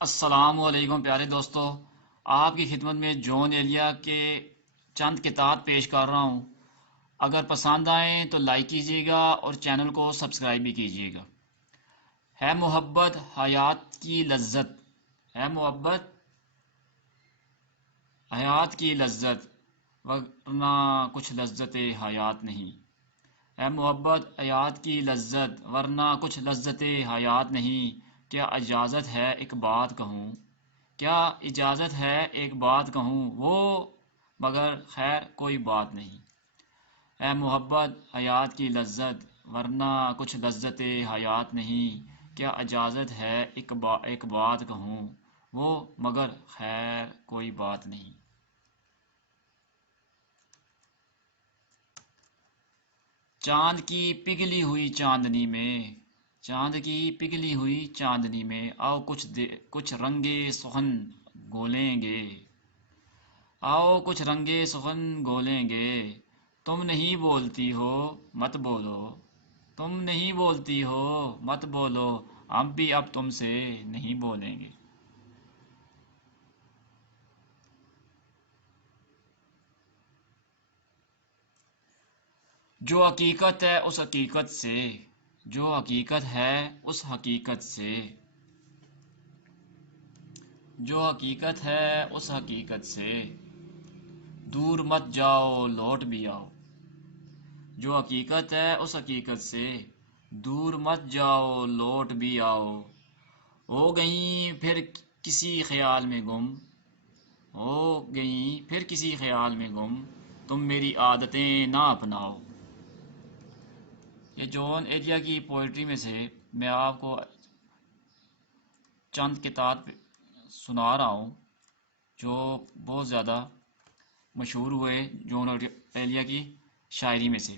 السلام علیکم پیارے دوستو، آپ کی خدمت میں جون ایلیا کے چند کتاب پیش کر رہا ہوں۔ اگر پسند آئیں تو لائک کیجیے گا اور چینل کو سبسکرائب بھی کیجیے گا۔ ہے محبت حیات کی لذت، ہے محبت حیات کی لذت، ورنہ کچھ لذت حیات نہیں۔ ہے محبت حیات کی لذت، ورنہ کچھ لذت حیات نہیں۔ کیا اجازت ہے ایک بات کہوں، کیا اجازت ہے ایک بات کہوں، وہ مگر خیر کوئی بات نہیں۔ ہے محبت حیات کی لذت، ورنہ کچھ لذت حیات نہیں۔ کیا اجازت ہے ایک بات کہوں، وہ مگر خیر کوئی بات نہیں۔ چاند کی پگھلی ہوئی چاندنی میں، چاند کی پگھلی ہوئی چاندنی میں، آؤ کچھ رنگے سخن گھولیں گے، آؤ کچھ رنگے سخن گھولیں گے۔ تم نہیں بولتی ہو مت بولو، تم نہیں بولتی ہو مت بولو، ہم بھی اب تم سے نہیں بولیں گے۔ جو حقیقت ہے اس حقیقت سے، جو حقیقت ہے اس حقیقت سے، جو حقیقت ہے اس حقیقت سے، دور مت جاؤ لوٹ بھی آؤ۔ جو حقیقت ہے اس حقیقت سے، دور مت جاؤ لوٹ بھی آؤ۔ ہو گئیں پھر کسی خیال میں گم، ہو گئیں پھر کسی خیال میں گم، تم میری عادتیں نہ اپناؤ۔ یہ جون ایلیا کی پوئٹری میں سے میں آپ کو چند کتاب سنا رہا ہوں جو بہت زیادہ مشہور ہوئے جون ایلیا کی شاعری میں سے۔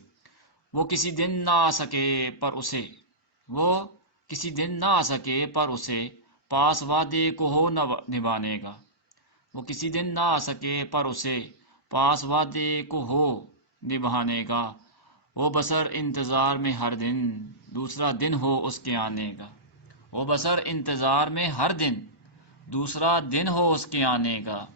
وہ کسی دن نہ آ سکے پر اسے، وہ کسی دن نہ آ سکے پر اسے، پاس وعدے کو ہو نبھانے کا۔ وہ کسی دن نہ آ سکے پر اسے، پاس وعدے کو ہو نبھانے کا۔ وہ بسر انتظار میں ہر دن، دوسرا دن ہو اس کے آنے کا۔ وہ بسر انتظار میں ہر دن، دوسرا دن ہو اس کے آنے کا۔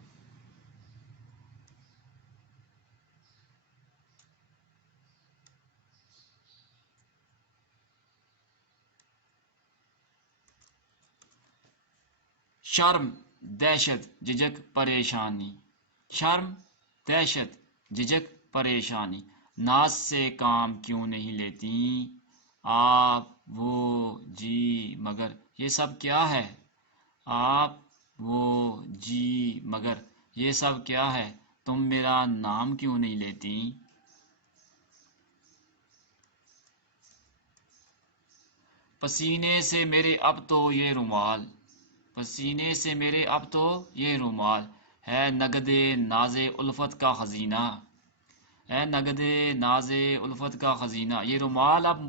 شرم دہشت جھجک پریشانی، شرم دہشت جھجک پریشانی، ناز سے کام کیوں نہیں لیتی آپ وہ جی مگر یہ سب کیا ہے، آپ وہ جی مگر یہ سب کیا ہے، تم میرا نام کیوں نہیں لیتی۔ پسینے سے میرے اب تو یہ رومال، پسینے سے میرے اب تو یہ رومال، ہے نگد ناز الفت کا خزینہ، ہے نگد ناز الفت کا خزینہ۔ یہ رومال اب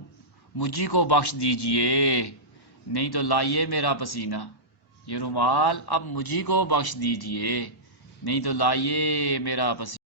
مجھی کو بخش دیجئے، نہیں تو لائیے میرا پسینہ۔ یہ رومال اب مجھی کو بخش دیجئے، نہیں تو لائیے میرا پسینہ۔